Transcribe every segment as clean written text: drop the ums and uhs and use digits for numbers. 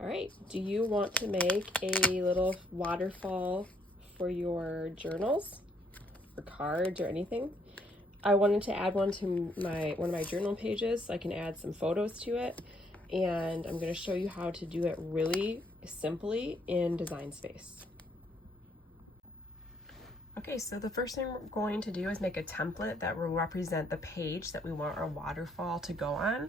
All right, do you want to make a little waterfall for your journals or cards or anything? I wanted to add one to one of my journal pages so I can add some photos to it, and I'm going to show you how to do it really simply in Design Space. Okay, so the first thing we're going to do is make a template that will represent the page that we want our waterfall to go on.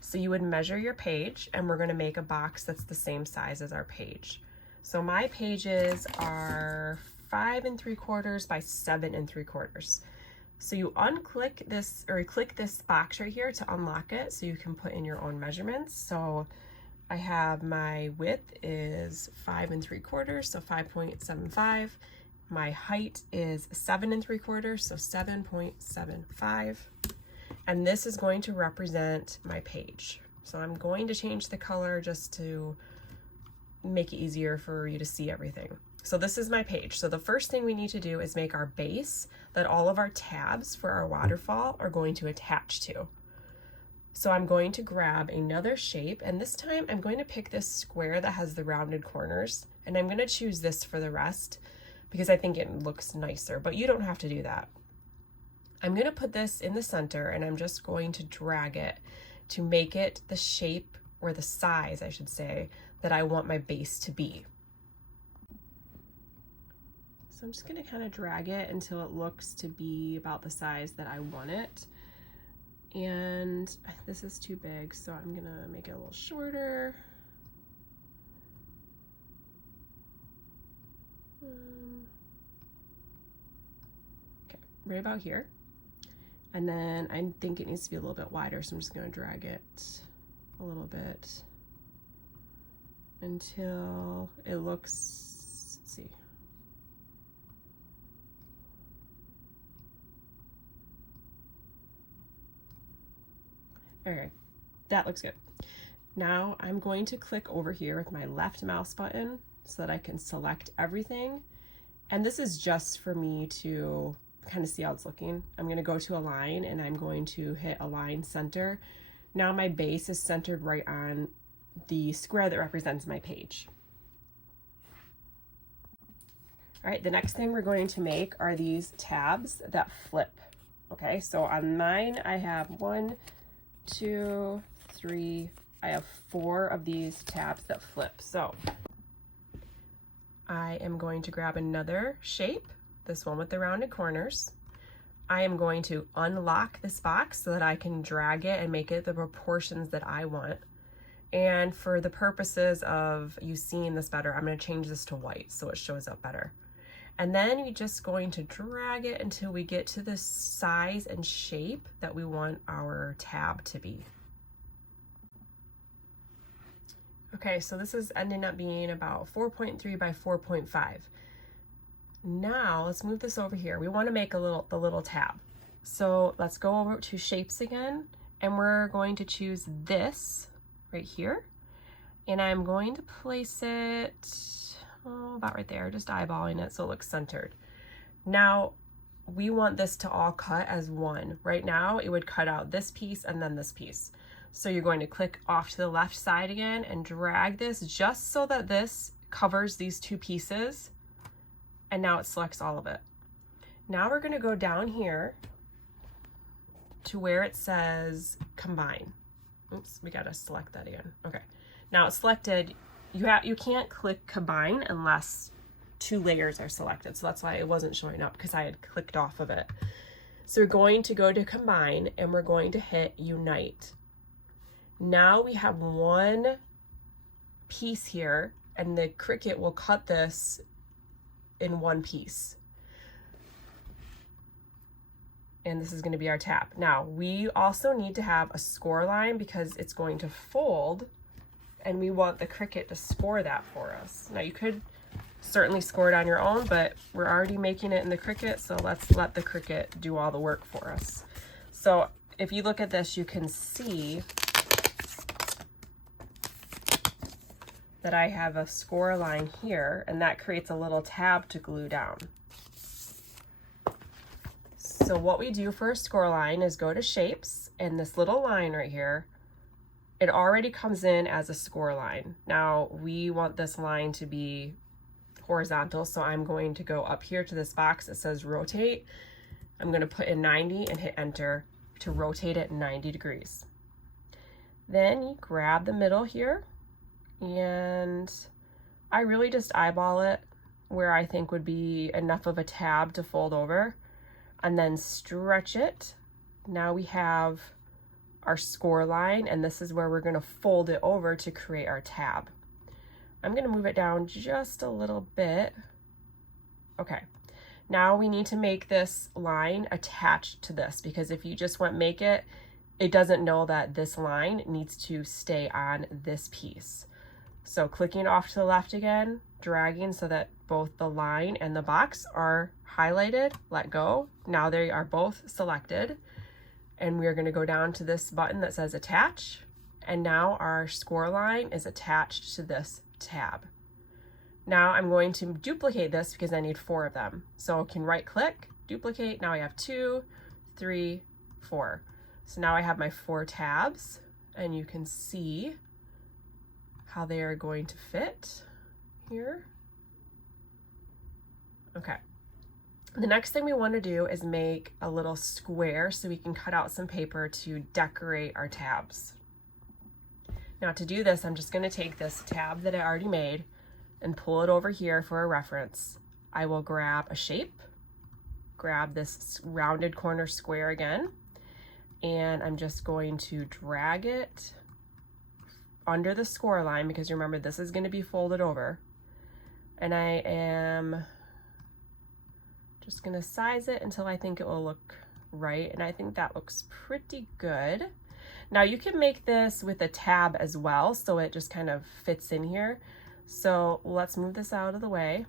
So you would measure your page, and we're going to make a box that's the same size as our page. So my pages are 5 3/4 by 7 3/4. So you unclick this, or click this box right here to unlock it so you can put in your own measurements. So I have my width is 5 3/4, so 5.75. My height is 7 3/4, so 7.75. And this is going to represent my page. So I'm going to change the color just to make it easier for you to see everything. So this is my page. So the first thing we need to do is make our base that all of our tabs for our waterfall are going to attach to. So I'm going to grab another shape, and this time I'm going to pick this square that has the rounded corners, and I'm going to choose this for the rest because I think it looks nicer, but you don't have to do that. I'm going to put this in the center, and I'm just going to drag it to make it the shape, or the size I should say, that I want my base to be. So I'm just going to kind of drag it until it looks to be about the size that I want it. And this is too big, so I'm going to make it a little shorter. Okay, right about here. And then I think it needs to be a little bit wider, so I'm just going to drag it a little bit until it looks, let's see. Okay, that looks good. Now I'm going to click over here with my left mouse button so that I can select everything. And this is just for me to kind of see how it's looking. I'm going to go to Align, and I'm going to hit Align Center. Now my base is centered right on the square that represents my page. All right, the next thing we're going to make are these tabs that flip. Okay, so on mine I have 1, 2, 3, I have 4 of these tabs that flip. So I am going to grab another shape, this one with the rounded corners. I am going to unlock this box so that I can drag it and make it the proportions that I want. And for the purposes of you seeing this better, I'm going to change this to white so it shows up better. And then you're just going to drag it until we get to the size and shape that we want our tab to be. Okay, so this is ending up being about 4.3 by 4.5. Now let's move this over here. We want to make the little tab. So let's go over to shapes again, and we're going to choose this right here. And I'm going to place it about right there, just eyeballing it so it looks centered. Now we want this to all cut as one. Right now it would cut out this piece and then this piece. So you're going to click off to the left side again and drag this just so that this covers these two pieces, and now it selects all of it. Now we're going to go down here to where it says combine. Oops, we got to select that again. Okay, now it's selected. You can't click combine unless 2 layers are selected, so that's why it wasn't showing up, because I had clicked off of it. So we're going to go to combine, and we're going to hit unite. Now we have one piece here, and the Cricut will cut this in one piece. And this is going to be our tab. Now we also need to have a score line because it's going to fold, and we want the Cricut to score that for us. Now you could certainly score it on your own, but we're already making it in the Cricut, so let's let the Cricut do all the work for us. So if you look at this, you can see that I have a score line here, and that creates a little tab to glue down. So what we do for a score line is go to shapes, and this little line right here, it already comes in as a score line. Now we want this line to be horizontal, so I'm going to go up here to this box that says rotate. I'm going to put in 90 and hit enter to rotate it 90 degrees. Then you grab the middle here, and I really just eyeball it where I think would be enough of a tab to fold over, and then stretch it. Now we have our score line, and this is where we're going to fold it over to create our tab. I'm going to move it down just a little bit. Okay, now we need to make this line attached to this, because if you just make it, it doesn't know that this line needs to stay on this piece. So clicking off to the left again, dragging so that both the line and the box are highlighted, let go. Now they are both selected. And we are going to go down to this button that says attach. And now our score line is attached to this tab. Now I'm going to duplicate this because I need 4 of them. So I can right click, duplicate. Now I have 2, 3, 4. So now I have my 4 tabs, and you can see how they are going to fit here. Okay. The next thing we want to do is make a little square so we can cut out some paper to decorate our tabs. Now to do this, I'm just going to take this tab that I already made and pull it over here for a reference. I will grab a shape, grab this rounded corner square again, and I'm just going to drag it under the score line, because remember this is going to be folded over. And I am just going to size it until I think it will look right, and I think that looks pretty good. Now you can make this with a tab as well, so it just kind of fits in here. So let's move this out of the way.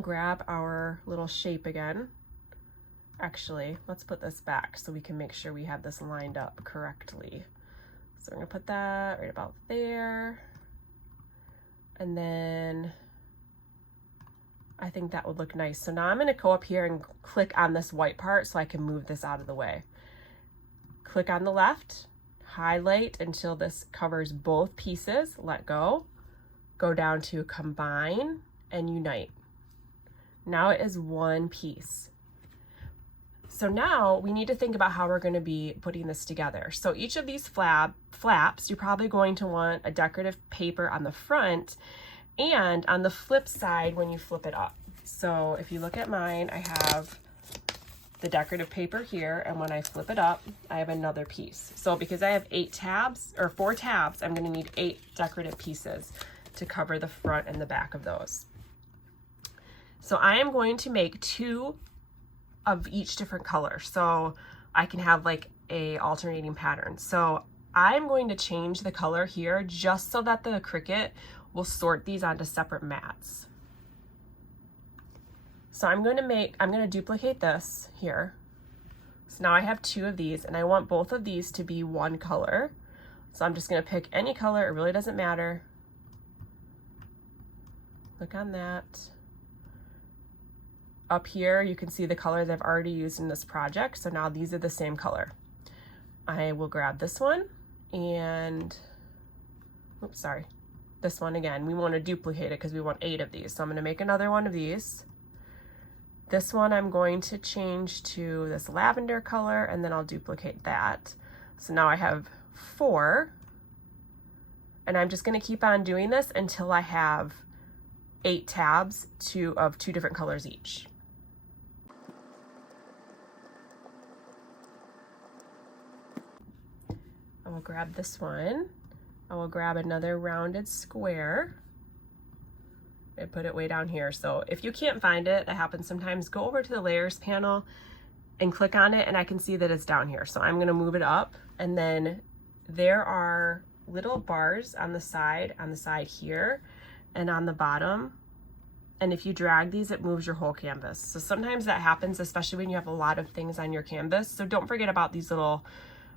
Grab our little shape again. Actually, let's put this back so we can make sure we have this lined up correctly. So we're gonna put that right about there. And then I think that would look nice. So now I'm gonna go up here and click on this white part so I can move this out of the way. Click on the left, highlight until this covers both pieces, let go. Go down to combine and unite. Now it is one piece. So now we need to think about how we're going to be putting this together. So each of these flaps, you're probably going to want a decorative paper on the front and on the flip side when you flip it up. So if you look at mine, I have the decorative paper here, and when I flip it up, I have another piece. So because I have 8 tabs or 4 tabs, I'm going to need 8 decorative pieces to cover the front and the back of those. So I am going to make 2 of each different color, so I can have like a alternating pattern. So I'm going to change the color here just so that the Cricut will sort these onto separate mats. So I'm going to duplicate this here. So now I have 2 of these, and I want both of these to be one color. So I'm just going to pick any color, it really doesn't matter. Click on that. Up here, you can see the colors I've already used in this project. So now these are the same color. I will grab this one and, oops, sorry, this one again. We want to duplicate it because we want 8 of these. So I'm going to make another one of these. This one I'm going to change to this lavender color, and then I'll duplicate that. So now I have 4, and I'm just going to keep on doing this until I have 8 tabs of 2 different colors each. I will grab this one. I will grab another rounded square and put it way down here. So if you can't find it, that happens sometimes, go over to the layers panel and click on it, and I can see that it's down here. So I'm going to move it up, and then there are little bars on the side here and on the bottom. And if you drag these, it moves your whole canvas. So sometimes that happens, especially when you have a lot of things on your canvas. So don't forget about these little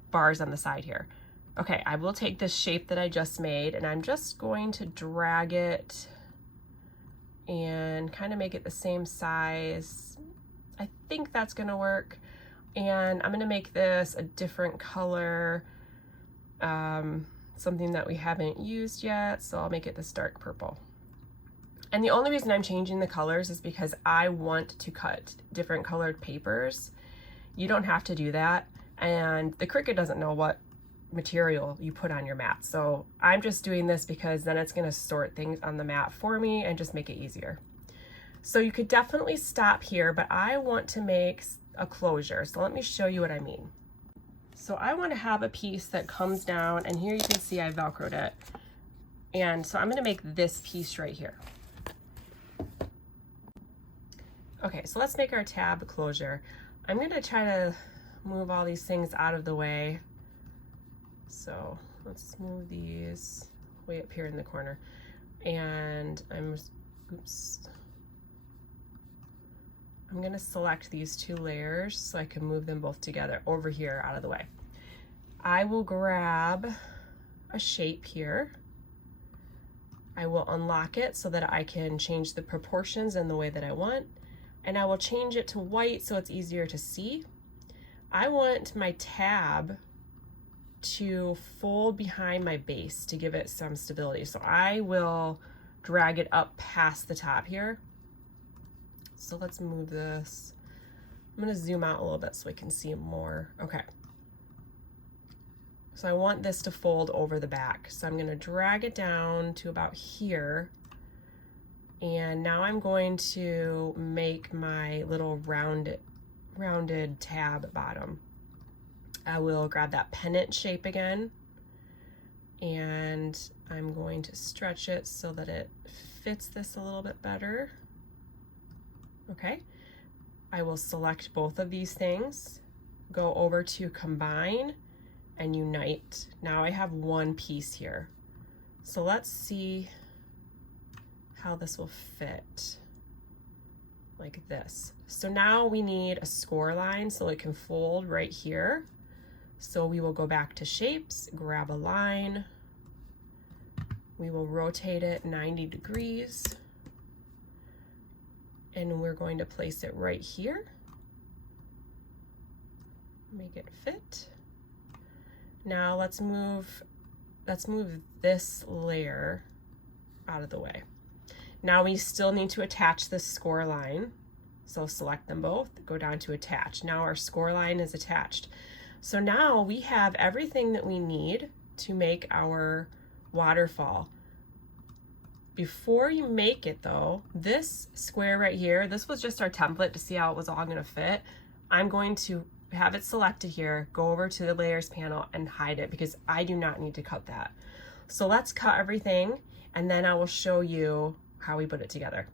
bars on the side here. Okay, I will take this shape that I just made, and I'm just going to drag it and kind of make it the same size. I think that's gonna work. And I'm gonna make this a different color. something that we haven't used yet, so I'll make it this dark purple. And the only reason I'm changing the colors is because I want to cut different colored papers. You don't have to do that, and the Cricut doesn't know what material you put on your mat. So I'm just doing this because then it's going to sort things on the mat for me and just make it easier. So you could definitely stop here, but I want to make a closure. So let me show you what I mean. So I want to have a piece that comes down, and here you can see I Velcroed it. And so I'm going to make this piece right here. Okay, so let's make our tab closure. I'm going to try to move all these things out of the way. So let's move these way up here in the corner. And I'm going to select these two layers so I can move them both together over here out of the way. I will grab a shape here. I will unlock it so that I can change the proportions in the way that I want. And I will change it to white so it's easier to see. I want my tab to fold behind my base to give it some stability. So I will drag it up past the top here. So let's move this. I'm going to zoom out a little bit so we can see more. Okay. So I want this to fold over the back. So I'm going to drag it down to about here. And now I'm going to make my little rounded tab bottom. I will grab that pennant shape again, and I'm going to stretch it so that it fits this a little bit better. Okay, I will select both of these things, go over to combine and unite. Now I have one piece here. So let's see how this will fit like this. So now we need a score line so it can fold right here. So we will go back to shapes, grab a line, we will rotate it 90 degrees, and we're going to place it right here. Make it fit. Now let's move this layer out of the way. Now we still need to attach this score line. So select them both, go down to attach. Now our score line is attached. So now we have everything that we need to make our waterfall. Before you make it though, this square right here, this was just our template to see how it was all gonna fit. I'm going to have it selected here, go over to the layers panel and hide it because I do not need to cut that. So let's cut everything and then I will show you how we put it together.